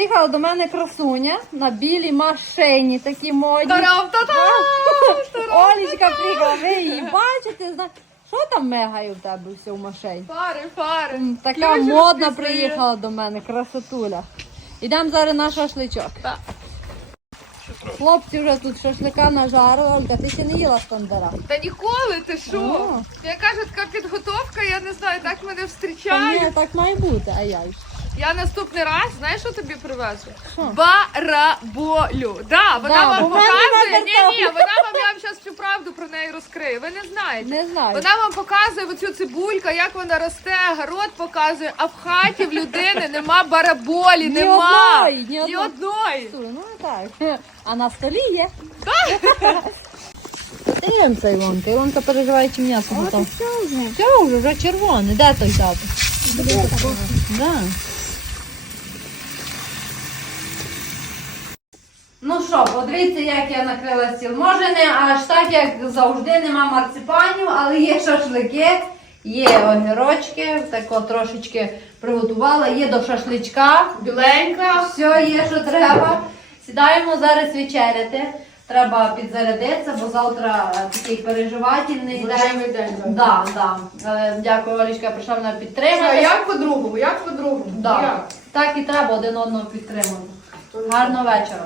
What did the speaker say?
Приїхала до мене красуня на білій машині, такі модні. Олічка приїхала, ви її бачите, зна- що там мегає в тебе все в машині? Фари, фари. Така Ключик модна пізнає. приїхала до мене, красотуля. Ідемо зараз на шашличок. Так. Хлопці вже тут шашлика нажарили. Ольга, ти ще не їла стандара? Та ніколи, ти що? О. Я кажу, така підготовка, я не знаю, так мене Та ні, так має бути, а я ж. Я наступний раз, знаєш, що тобі привезу? Бараболю. Да, вона Да, вам в мене показує. нема Ні, ні, картоплі. вона вам я вам зараз всю правду про неї розкрию. Ви не знаєте. Не знаю. Вона вам показує оцю цибулька, як вона росте, город показує, а в хаті в людини нема бараболі, Ні нема. одної, ні Ні одної. одної. Слухай, Ну так. А на столі є. Дивимося, Ілонка. Ілонка переживає, чи м'ясо готове. Все вже, вже червоне. Де той тато? Да. Ну що, подивіться, як я накрила стіл. Може не аж так, як завжди, нема марципанів, але є шашлики, є огірочки, тако трошечки приготувала, є до шашличка. Біленька. Все є, що треба. Сідаємо зараз вечеряти. Треба підзарядитися, бо завтра е, такий переживательний день. день. Да, да. Дякую, Олічка, прийшла мене А підтримати. як по-другому? Як по-другому? Да. Як? Так і треба один одного підтримати. Гарного вечора.